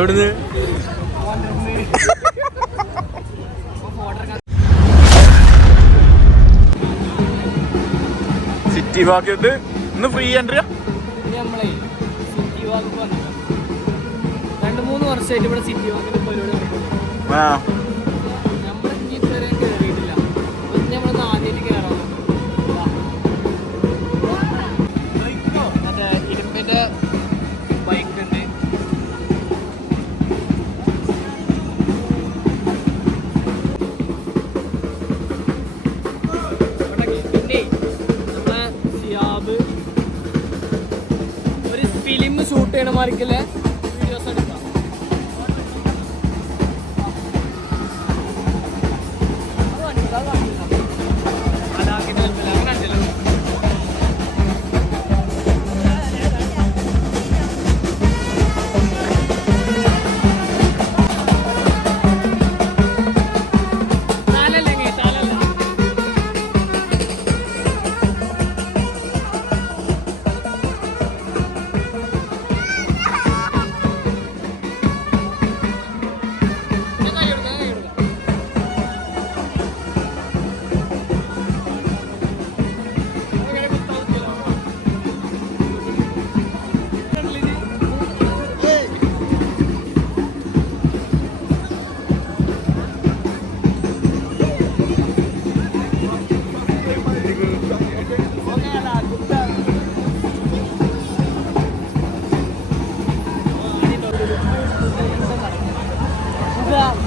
എവിടുന്ന്? സിറ്റി വാക്ക് ഇന്ന് ഫ്രീ എൻട്രിയാ. നമ്മളെ സിറ്റി വാക്ക് 2-3 വർഷമായിട്ട് ഇവിടെ സിറ്റി വാക്കിന്റെ പരിപാടി നടക്കുന്നു. നമ്മൾ ഇതുവരെ കയറിയിട്ടില്ല. നമ്മളത് ആദ്യമായിട്ട് കയറാൻ മറ്റേ ഇരുമ്പിന്റെ ബൈക്ക് ഉണ്ട്. പിന്നെ നമ്മളെ സിയാബ് ഒരു ഫിലിം ഷൂട്ട് ചെയ്യണ മാറിക്കല്ലേ വീഡിയോസ് എടുക്കാം.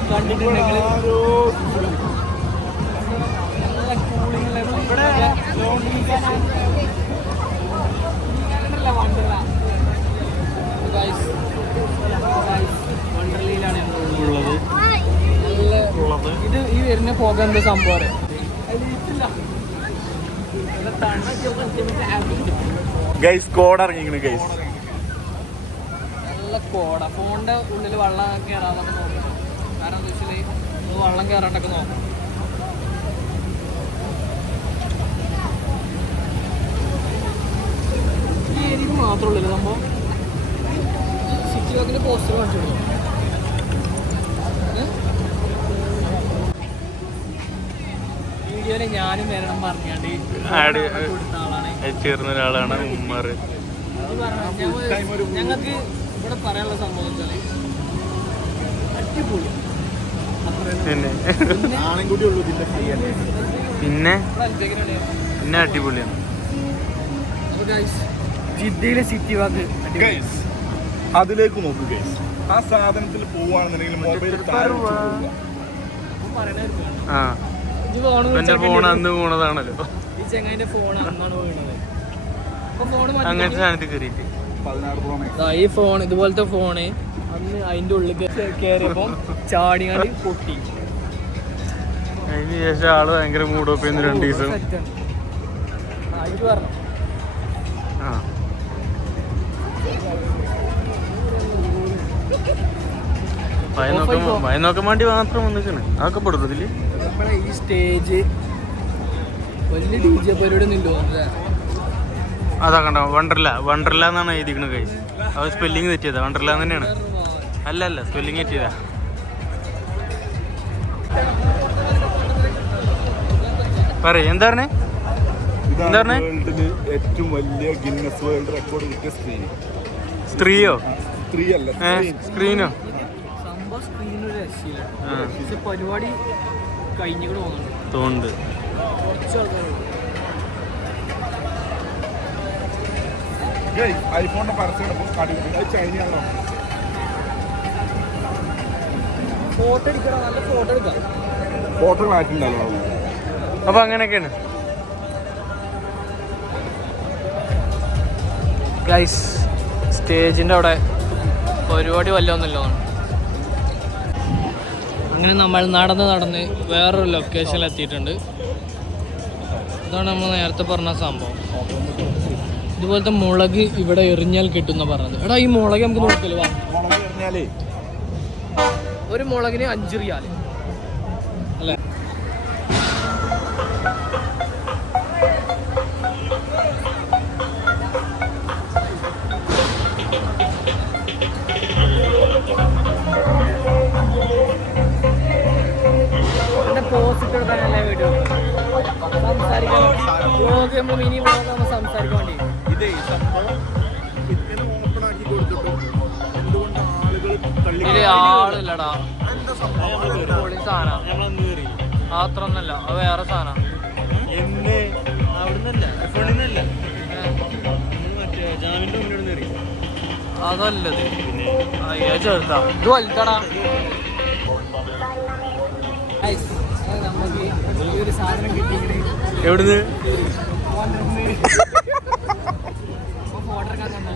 കണ്ടിട്ടുണ്ടെങ്കിൽ ഇത് ഈ വരുന്ന പോകാൻ എന്താ സംഭവം ഗൈസ് കോഡ് ഇറങ്ങിക്കണ് ഗൈസ്. നല്ല കോട. ഫോണിന്റെ ഉള്ളിൽ വെള്ളം കയറാന്നൊക്കെ നോക്കും. കാരണം എന്താ വെച്ചാൽ വെള്ളം കയറാണ്ടൊക്കെ നോക്കും. ഈ ഏരിയക്ക് മാത്രമേ ഉള്ളൂ സംഭവം. സിറ്റി വാക്കിന്റെ പോസ്റ്റർ കാണിച്ചു. വീഡിയോയില് ഞാനും വരണം പറഞ്ഞാണ്ട് കൊടുത്ത ആളാണ്, ചേർന്ന ഒരാളാണ് ഉമ്മർ. ഞങ്ങൾക്ക് ഇവിടെ പറയാനുള്ള സംഭവം വെച്ചാല് അടിപൊളി. പിന്നെ അടിപൊളിയാണ് ജിദ്ദയിലെ സിറ്റി വാക്ക്. അതിലേക്ക് നോക്കൂ ഗൈസ്. ആ സാധനത്തിൽ പോവാണെന്നുണ്ടെങ്കിൽ മൊബൈൽ എന്റെ ഫോൺ അന്ന് പോണതാണല്ലോ. ഈ ചെങ്ങായിന്റെ ഫോൺ അന്നാണ് വീണത്. അങ്ങനത്തെ സാധനത്തിൽ കയറിയിട്ട് ഈ ഫോൺ ഇതുപോലത്തെ ഫോണ് അന്ന് അതിന്റെ ഉള്ളിൽ കയറിയപ്പോ ചാടിയാണ്ട് പൊട്ടി. അതിന് ശേഷം ആള് ഭയങ്കര മൂഡോപ്പ് ചെയ്യുന്നു 2 ദിവസം. ഭയം നോക്കാൻ വേണ്ടി മാത്രം വന്നിരിക്കണ്. അതൊക്കെ പെടുന്നു ഇതില്. നമ്മളെ ഈ സ്റ്റേജ് വലിയ DJ പരിപാടി ഒന്നും ഇല്ല. അതാ കണ്ടോ, വണ്ടർല എന്നാണ് എഴുതിക്കണത് ഗൈസ്. അത് സ്പെല്ലിങ് തെറ്റിയതാ. വണ്ടർല തന്നെയാണ്. അല്ല സ്പെല്ലിങ് തെറ്റിയതാ. പറയ് എന്താ പറഞ്ഞേ? ഏറ്റവും വലിയ ഗിന്നസ് വേൾഡ് റെക്കോർഡ് കിട്ടിയ സ്ത്രീയോ? സ്ത്രീയല്ല, സ്ക്രീനോ? പരിപാടി കഴിഞ്ഞു തോന്നുന്നുണ്ട്. ഐഫോണിന്റെ പരസ്യം ചൈനയാണോ? ഫോട്ടോ എടുക്കണം, നല്ല ഫോട്ടോ എടുക്കാം. ഫോട്ടോ മാറ്റിണ്ടല്ലോ. അപ്പൊ അങ്ങനെയൊക്കെയാണ് ഗൈസ്. സ്റ്റേജിന്റെ അവിടെ പരിപാടി വല്ലതൊന്നുമില്ല. അങ്ങനെ നമ്മൾ നടന്ന് വേറൊരു ലൊക്കേഷനിൽ എത്തിയിട്ടുണ്ട്. ഇതാണ് നമ്മൾ നേരത്തെ പറഞ്ഞ സംഭവം. ഇതുപോലത്തെ മുളക് ഇവിടെ എറിഞ്ഞാൽ കിട്ടുന്ന പറഞ്ഞത്. എടാ ഈ മുളക് നമുക്ക് നോക്കല് വാ. ഒരു മുളകിന് 5 റിയാൽ അല്ലേ? വ്ളോഗ് നമ്മൾ മിനി വ്ളോഗ് നമ്മൾ സംസാരിക്കാൻ വേണ്ടി ഇതേ സംഭവം ഇങ്ങനെ ഓപ്പൺ ആക്കി കൊടുത്തിട്ടും എന്തുകൊണ്ട് ആളുകൾ തള്ളി ഇതില് ആളില്ലടാ. പൊളി സാധനം. അത്ര ഒന്നല്ല, അത് വേറെ സാധനം. എന്നെ അവിടുന്നല്ല ഫോണിന്നല്ല ജാമിന്റെ മുന്നോട്ട് കയറി അതല്ലത്. അയ്യോ ചെറുതാ, ഇത് വലുതാടാ. നമുക്ക് ഈ ഒരു സാധനം കിട്ടിയെങ്കിൽ എവിടുന്ന് ഫോട്ടോ എടുക്കാൻ തന്നെ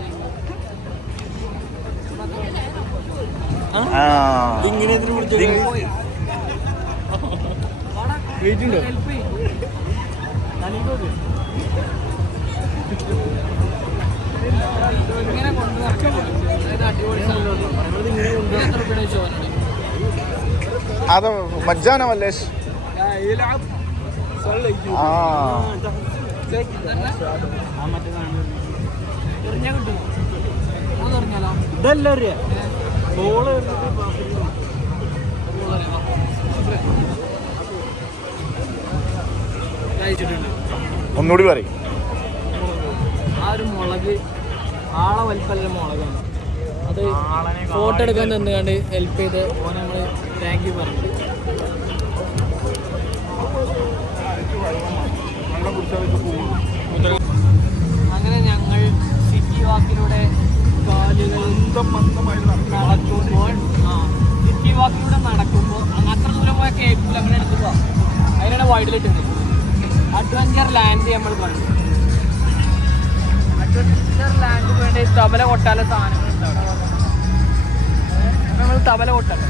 ഇങ്ങനെ വെയിറ്റ് ഉണ്ടോ? ഹെൽപ്പ് ചെയ്യും. ഇങ്ങനെ കൊണ്ടുനടക്കാൻ അതായത് അടിപൊളി എത്ര രൂപയുടെ ചോദിച്ചു هذا مجانا ولا ايش؟ يلعب എറിഞ്ഞാൽ കിട്ടുമോ? അത് എറിഞ്ഞാലോ? ഇതല്ല അറിയാ ബോള് കഴിച്ചിട്ടുണ്ട്. ഒന്നുകൂടി പറയും. ആ ഒരു മുളക് ആളെ വലിപ്പല്ല മുളകാണ്. അത് ഫോട്ടോ എടുക്കാൻ തന്നുകൊണ്ട് ഹെൽപ്പ് ചെയ്ത് ഓനെ നമ്മൾ താങ്ക് യു പറഞ്ഞു. അങ്ങനെ ഞങ്ങൾ സിറ്റി വാക്കിലൂടെ കാലുകൾ നടക്കുമ്പോൾ സിറ്റി വാക്കിലൂടെ നടക്കുമ്പോൾ അത്ര ദൂരം പോയ കേൾക്കില്ല, അങ്ങനെ എടുത്ത് പോവാം. അതിനാണ് വൈഡിലിട്ടുണ്ട് അഡ്വഞ്ചർ ലാൻഡ് നമ്മൾ പറഞ്ഞു. അഡ്വഞ്ചർ ലാൻഡ് വേണ്ടി തബല കൊട്ടാല സാധനങ്ങളുണ്ട് അവിടെ. നമ്മൾ തബല കൊട്ടല്ല.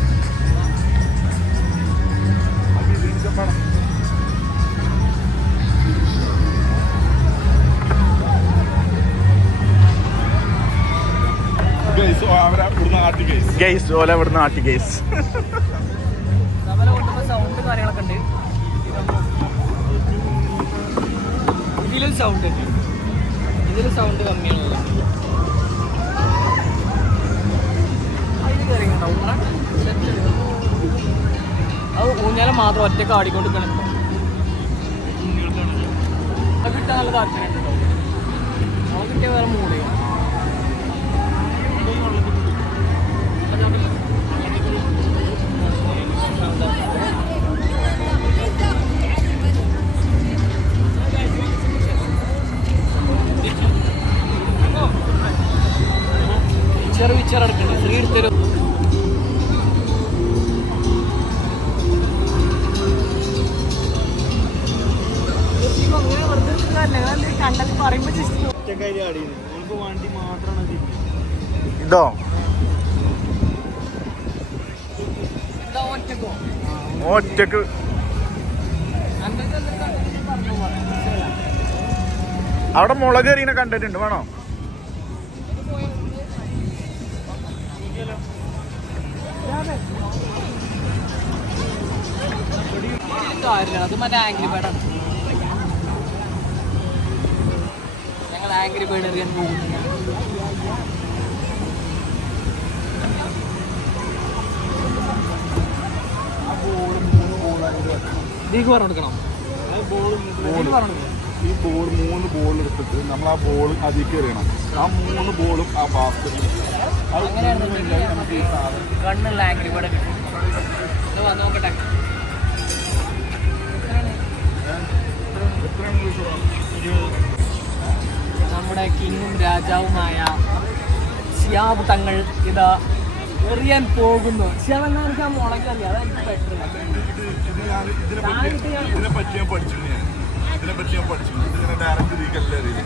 തബല കൊട്ടുമ്പോൾ സൗണ്ട് കാര്യങ്ങളൊക്കെ ഉണ്ട്. ഇതിലും സൗണ്ട് ഉണ്ട്, ഇതിൽ സൗണ്ട് കമ്മിയാണ്. അത് ഊഞ്ഞാലും മാത്രം ഒറ്റക്ക് ആടിക്കൊണ്ട് കിടക്കും. അത് കിട്ടാൻ നല്ല താല്പര്യം ഉണ്ട്. അത് കിട്ടിയ വേറെ മൂളിയാണ്. വിച്ചറെടുക്കുന്നുണ്ട്. ഫ്രീ എടുത്തരും. കണ്ടത് പറയുമ്പോ വണ്ടി മാത്രമാണ് ഇതോ ഒറ്റക്കോ ഒറ്റക്ക് അവിടെ മുളക് എറിയണ കണ്ടിട്ടുണ്ട്. വേണോ? അത് മറ്റേ ആംഗ്രി ബേർഡാണ്. ഞങ്ങൾ ആംഗ്രി ബേർഡ് എറിയാൻ പോകുന്നു. ഇതിക്ക് പറഞ്ഞു കൊടുക്കണം. ഈ ബോൾ 3 ബോൾ എടുത്തിട്ട് നമ്മൾ ആ ബോൾ അതിലേക്ക് എറിയണം. ആ 3 ബോളും ആ ബാസ്കറ്റിൽ നമുക്ക് ഈ സാധനം കണ്ണുള്ള ആംഗ്രി ബേർഡ് കിട്ടും. നോക്കട്ടെ. നമ്മുടെ കിങ്ങും രാജാവുമായ ഷിയാബ് തങ്ങൾ ഇതാ എറിയാൻ പോകുന്നു. ഷിയാബ് എന്നാ മുളകറി, അതെനിക്ക് ബെറ്റർ. ഇതിനെപ്പറ്റി ഞാൻ പഠിച്ചു. ഇതിങ്ങനെ ഡയറക്റ്റ് ഇതിലേക്കല്ല എറിയില്ല.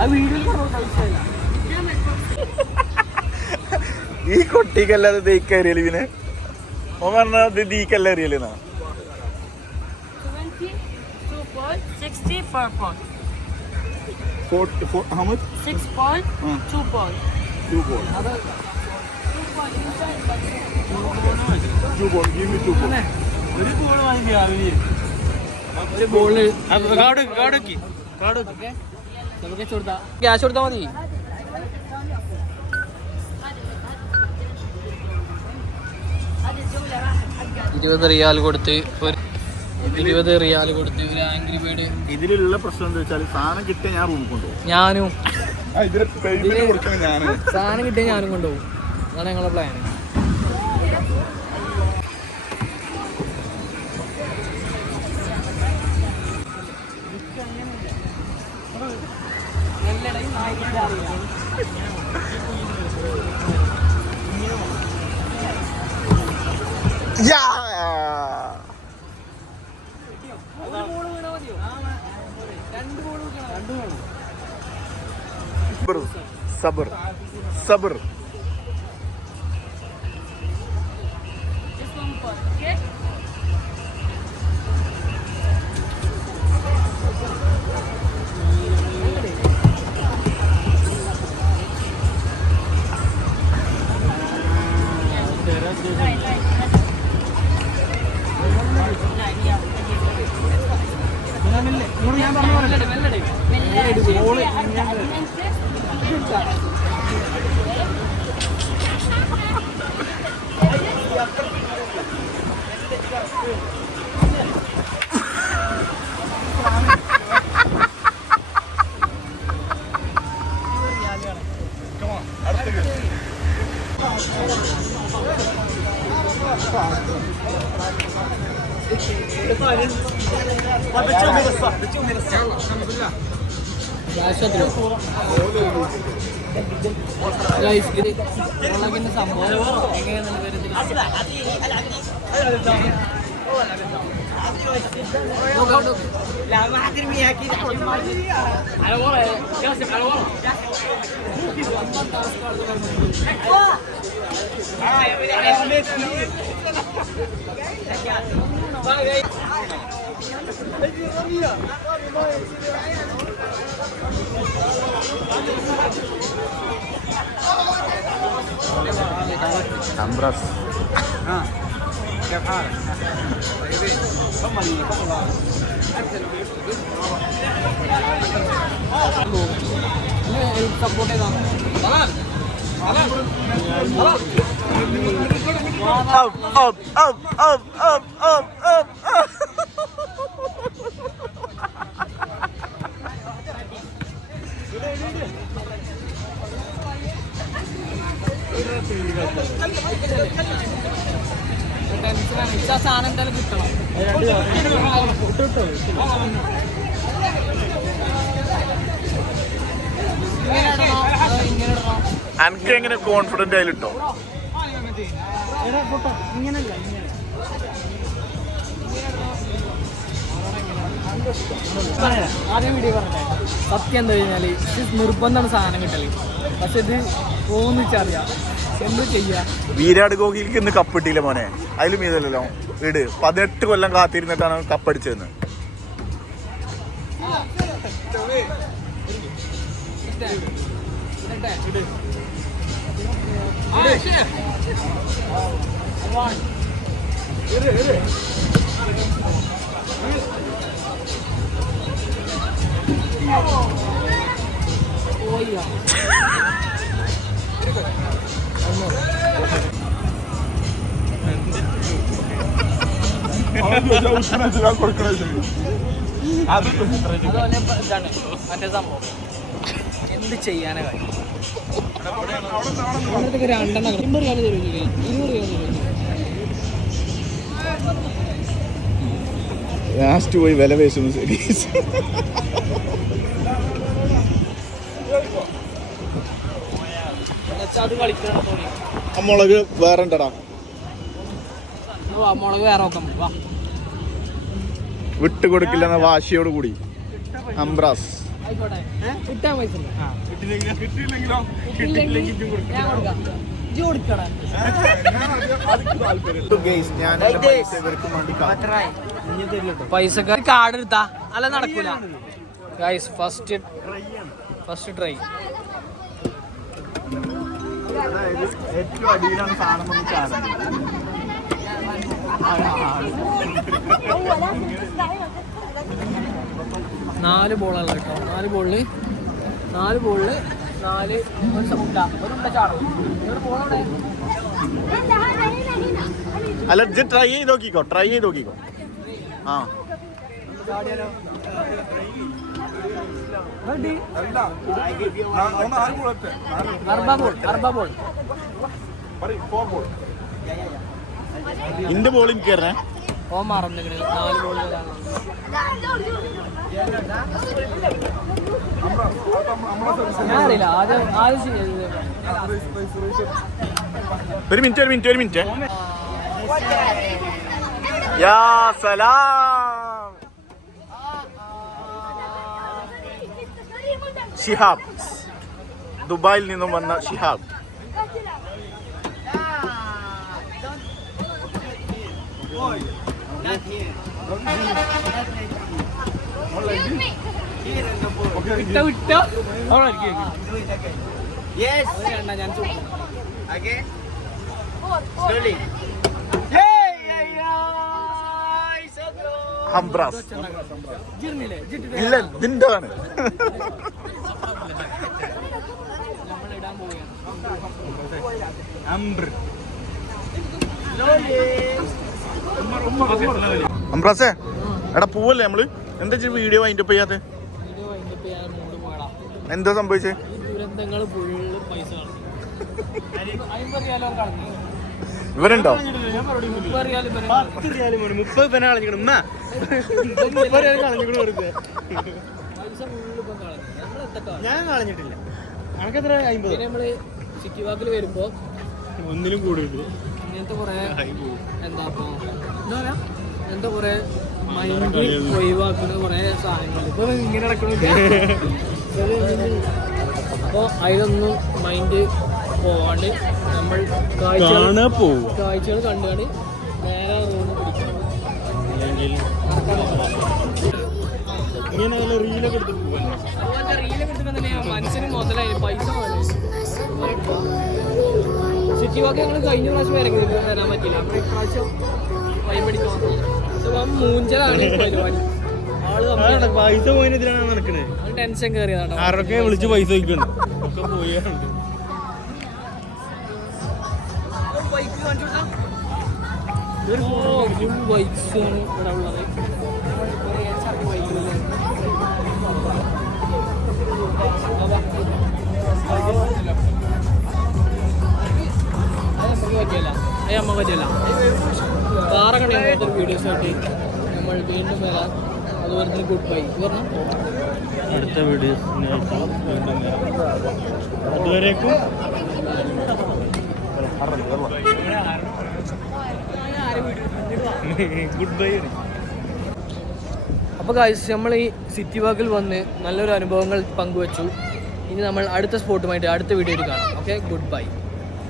അത് വീഡിയോയിൽ പറഞ്ഞ വിഷയമില്ല. ഈ കുട്ടിക്കല്ലാതെ ദീക്കറിയല്. പിന്നെ ഓൻ പറഞ്ഞത് ദീക്കല്ല അറിയലെന്നാ. 2 ball, 64 ball. 4 how much? 6 ball, 2 ball. 2 ball. 2 ball inside. 2 ball. Give me 2 ball. ഒരു ബോൾ വാങ്ങി രാവിലെ ഒരു ബോള് കാടൊക്കെ നമുക്ക് കൊടുത്താ ക്യാഷ് കൊടുത്താൽ മതി. 20 റിയാൽ കൊടുത്ത് 20 റിയാൽ കൊടുത്ത് ഒരു ആംഗ്രി ബേർഡ്. ഇതിലുള്ള പ്രശ്നം എന്താ വെച്ചാൽ സാധനം കിട്ടിയ ഞാൻ റൂമിൽ കൊണ്ടുപോകും. ഞാനും ഞാൻ സാധനം കിട്ടിയ ഞാനും കൊണ്ടുപോകും. അതാണ് ഞങ്ങളുടെ പ്ലാൻ. സബർ സബർ Okay? സംഭവം എങ്ങനെയാണെന്ന് അംബ്രാസ് സപ്പോർട്ട് ചെയ്താ സാധനം എന്തായാലും കിട്ടണം. എനിക്ക് എങ്ങനെ കോൺഫിഡന്റ് ആയിട്ടോ? ആദ്യം വീഡിയോ പറഞ്ഞേ സത്യം എന്താ കഴിഞ്ഞാൽ നിർബന്ധമാണ് സാധനം കിട്ടല്. പക്ഷെ ഇത് തോന്നിച്ചറിയാം എന്ത് ചെയ്യാ. വിരാട് കോഹ്ലിക്ക് ഇന്ന് കപ്പിട്ടില്ല മോനെ. അതിലും ഇതല്ലോ വീട് 18 കൊല്ലം കാത്തിരുന്നിട്ടാണ് കപ്പടിച്ചതെന്ന്. അതുപോലെ ഇതാണ് മറ്റേ സംഭവം. എന്ത് ചെയ്യാനാ കാര്യം. ഇവിടത്തേക്ക് 2 എണ്ണം 20 റിയാൽ തരുമോ? 20 റിയാൽ തരുമോ? ലാസ്റ്റ് പോയി വില പേശുന്നു. അത് കളിക്കണം തോന്നി. മുളക് വേറെ ഉണ്ടടാ. മുളക് വേറെ നോക്കാം. വാ വിട്ട് കൊടുക്കില്ലെന്ന വാശിയോട് കൂടി അംബ്രാസ്. ആയിക്കോട്ടെ കിട്ടാൻ പൈസ പൈസക്കാർ കാർഡ് എടുത്താ അല്ല നടക്കൂല. Guys first try. ഏറ്റവും അടിയിലാണ് സാധനം വന്ന് ചാടുന്നത്. 4 ബോളാണ് കേട്ടോ. 4 ബോളില് 4 ഒരു മുട്ട ചാടണം. ഒരു ബോളവിടെ അല്ല ട്രൈ ചെയ്ത് നോക്കിക്കോ. ആ ഇന്റെ ബോൾ എനിക്ക് തരണേ. ഓ മറന്നിക്കണ് 4 ബോൾ ഞാൻ അറിയില്ല ആദ്യം ഒരു മിനിറ്റ് യാ സലാം ഷിഹാബ്, ദുബായിൽ നിന്നും വന്ന ഷിഹാബ്. ഹംബ്രാസ് ഇല്ല ഇതിൻ്റെ ആണ്. ഹംബ്രാസേ എടാ പോവല്ലേ നമ്മള്? എന്താ വീഡിയോ വൈൻഡപ്പ് ചെയ്യാത്തെ? എന്താ സംഭവിച്ചേ? ഇവരുണ്ടോ? ഞാൻ കളഞ്ഞിട്ടില്ല. അനക്കെത്ര? 50. നമ്മള് സിറ്റി വാക്കിൽ വരുമ്പോ ഒന്നിനും കൂടുതൽ ഇങ്ങനത്തെ കൊറേ എന്താ കൊറേ മൈൻഡ് ഒഴിവാക്കുന്ന കൊറേ സാധനങ്ങൾ ഇപ്പൊ ഇങ്ങനെ അപ്പൊ അതിലൊന്നും മൈൻഡ് പോവാണ്ട് നമ്മൾ കാഴ്ചകൾ കണ്ടുകൊണ്ട് നേരെ റൂമ് പിടിക്കണം. ഇങ്ങനെ റീലൊക്കെ എടുത്ത് പോകാൻ അതുപോലെ റീലൊക്കെ എടുത്തിട്ട് തന്നെയാണ് മനസ്സിന് മുതലായി പൈസ സിറ്റി വാക്ക് ഞങ്ങൾ കഴിഞ്ഞ പ്രാവശ്യം വരാൻ പറ്റില്ല. നമ്മുടെ ഇപ്രാവശ്യം വൈബടിക്കാൻ മൂഞ്ചലാണ് പരിപാടി. ആള് പൈസ പോയതിനാണ് നടക്കണേ. ടെൻഷൻ കയറിയതാണ്. ആരൊക്കെ വിളിച്ച് പൈസ വയ്ക്കണം ഒക്കെ പോയാണ്ട്. ബൈക്ക് കാണിച്ചു ബൈക്സ് ആണ് ഇവിടെ ഉള്ളത്. നമുക്ക് പറ്റില്ല. കാറൊക്കെ ഉണ്ടെങ്കിൽ വീഡിയോസായിട്ട് നമ്മൾ വീണ്ടും വരാം. അതുപോലെ തന്നെ ഗുഡ് ബൈ പറഞ്ഞാൽ അടുത്ത വീഡിയോസ് അതുവരേക്കും ഗുഡ് ബൈ. അപ്പോൾ ഗൈസ് നമ്മൾ ഈ സിറ്റി വാക്കിൽ വന്ന് നല്ലൊരു അനുഭവങ്ങൾ പങ്കുവച്ചു. ഇനി നമ്മൾ അടുത്ത സ്പോട്ടുമായിട്ട് അടുത്ത വീഡിയോയിൽ കാണാം. Okay, good bye.